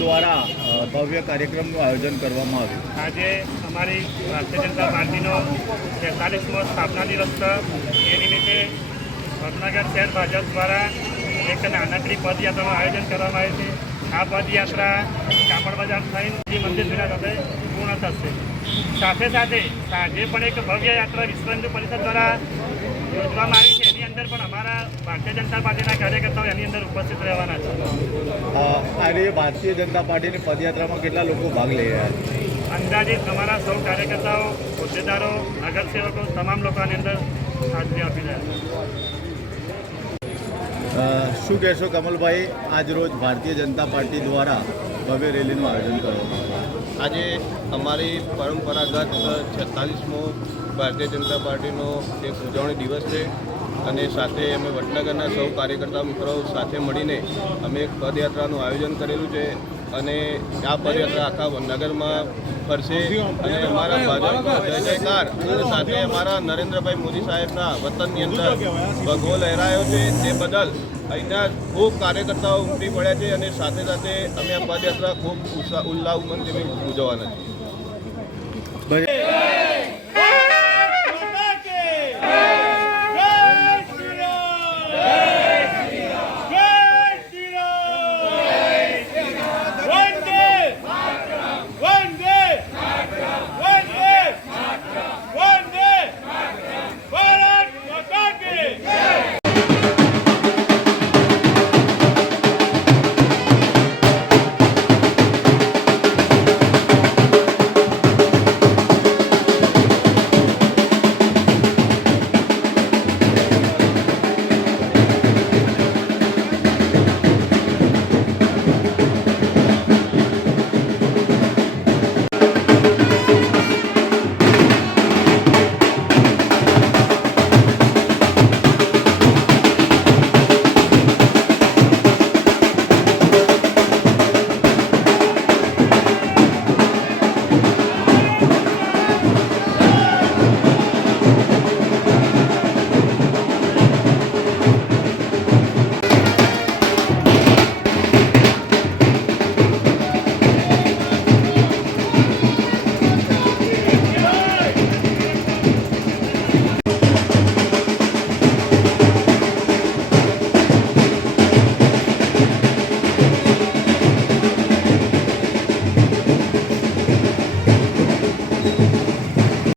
દ્વારા ભવ્ય કાર્યક્રમનું આયોજન કરવામાં આવ્યું. આજે અમારી ભારતીય જનતા પાર્ટીનો 43મો સ્થાપના દિવસ છે. એ નિમિત્તે વડનગર શહેર ભાજપ દ્વારા એક નાનકડી પદયાત્રાનું આયોજન કરવામાં આવ્યું છે. આ પદયાત્રા કાપડ બજાર થઈને મંદિર સુધી સાથે પૂર્ણ થશે. સાથે સાથે આજે પણ એક ભવ્ય યાત્રા વિશ્વ હિન્દુ પરિષદ દ્વારા યોજવામાં આવી છે. એની અંદર પણ અમારા ભારતીય જનતા પાર્ટીના કાર્યકર્તાઓ એની અંદર ઉપસ્થિત રહેવાના છે. આજે ભારતીય જનતા પાર્ટીની પદયાત્રામાં કેટલા લોકો ભાગ લઈ રહ્યા છે? અંદાજિત અમારા સૌ કાર્યકર્તાઓ, હોદ્દેદારો, નગરસેવકો તમામ લોકો આની અંદર હાજરી આપી રહ્યા છે. શું કહેશો કમલભાઈ, આજ રોજ ભારતીય જનતા પાર્ટી દ્વારા ભવ્ય રેલીનું આયોજન કરવામાં આવ્યું? આજે અમારી પરંપરાગત 46મો ભારતીય જનતા પાર્ટીનો એક ઉજવણી દિવસ છે અને સાથે અમે વડનગરના સૌ કાર્યકર્તા મિત્રો સાથે મળીને અમે એક પદયાત્રાનું આયોજન કરેલું છે અને આ પદયાત્રા આખા નગરમાં ફરશે અને અમારા ભાજપનો જય જયકાર અને સાથે અમારા નરેન્દ્રભાઈ મોદી સાહેબના વતનની અંદર ભગવો લહેરાયો છે તે બદલ અહીંના ખૂબ કાર્યકર્તાઓ ઉમટી પડ્યા છે અને સાથે સાથે અમે આ પદયાત્રા ખૂબ ઉલ્લાસ ઉમંગ જેવી ઉજવવાના છીએ.